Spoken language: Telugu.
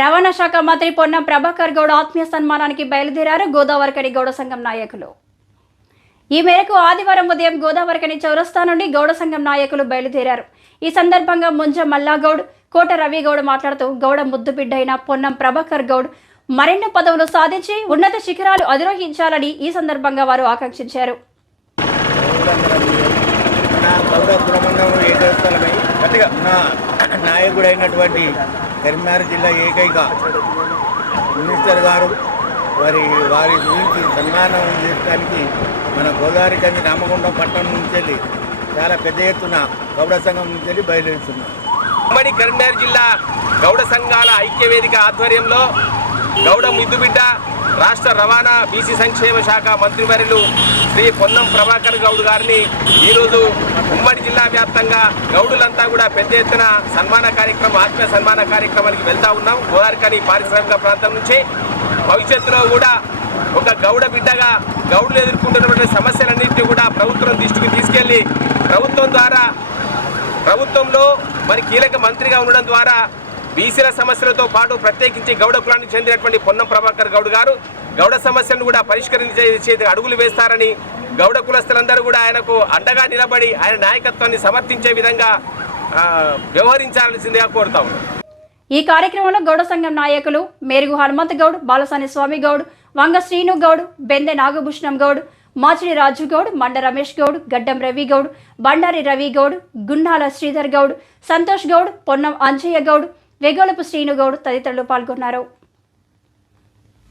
రవాణా శాఖ మంత్రి పొన్నం ప్రభాకర్ గౌడ్ ఆత్మీయ సన్మానానికి బయలుదేరారు గోదావరికని గౌడ సంఘం నాయకులు. ఈ మేరకు ఆదివారం ఉదయం గోదావరికని చౌరస్తా నుండి గౌడ సంఘం నాయకులు బయలుదేరారు. ఈ సందర్భంగా ముంజ మల్లాగౌడ్ కోట రవిగౌడ్ మాట్లాడుతూ గౌడ ముద్దుబిడ్డైన పొన్నం ప్రభాకర్ గౌడ్ మరెన్నో పదవులు సాధించి ఉన్నత శిఖరాలు అధిరోహించాలని ఈ సందర్భంగా వారు ఆకాంక్షించారు. నా నాయకుడైనటువంటి కరీంనగర్ జిల్లా ఏకైక మినిస్టర్ గారు. వారి వారి గురించి సన్మానం చేయడానికి మన గోదావరి కంది రామగుండం పట్టణం నుంచి వెళ్ళి చాలా పెద్ద ఎత్తున గౌడ సంఘం నుంచి వెళ్ళి బయలుదేరుతున్నాం ఉమ్మడి కరీంనగర్ జిల్లా గౌడ సంఘాల ఐక్యవేదిక ఆధ్వర్యంలో గౌడ ముద్దుబిడ్డ రాష్ట్ర రవాణా బీసీ సంక్షేమ శాఖ మంత్రివర్యులు శ్రీ పొన్నం ప్రభాకర్ గౌడ్ గారిని ఈరోజు ఉమ్మడి జిల్లా వ్యాప్తంగా గౌడులంతా కూడా పెద్ద ఎత్తున సన్మాన కార్యక్రమం ఆత్మీయ సన్మాన కార్యక్రమానికి వెళ్తా ఉన్నాం. గోదావరికని పారిశ్రామిక ప్రాంతం నుంచి భవిష్యత్తులో కూడా ఒక గౌడ బిడ్డగా గౌడులు ఎదుర్కొంటున్నటువంటి సమస్యలన్నింటినీ కూడా ప్రభుత్వం దృష్టికి తీసుకెళ్ళి ప్రభుత్వం ద్వారా ప్రభుత్వంలో మరి కీలక మంత్రిగా ఉండడం ద్వారా బీసీల సమస్యలతో పాటు ప్రత్యేకించి గౌడ కులానికి చెందినటువంటి పొన్నం ప్రభాకర్ గౌడ్ గారు గౌడ సమస్యలను కూడా పరిష్కరించే అడుగులు వేస్తారని గౌడ కులస్తులందరూ కూడా ఆయనకు అండగా నిలబడి ఆయన నాయకత్వాన్ని సమర్థించే విధంగా వ్యవహరించాల్సిందిగా కోరుతాం ఈ కార్యక్రమంలో గౌడ సంఘం నాయకులు మేరుగు హనుమంత్ గౌడ్ బాలసాని స్వామి గౌడ్ వంగ శ్రీను గౌడ్ బెందె నాగభూషణం గౌడ్ మాచిడి రాజు గౌడ్ మండ రమేష్ గౌడ్ గడ్డం రవి గౌడ్ బండారి రవి గౌడ్ గున్నాల శ్రీధర్ గౌడ్ సంతోష్ గౌడ్ పొన్నం అంజయ్య గౌడ్ వెగోలపు శ్రీను గౌడ్ తదితరులు పాల్గొన్నారు.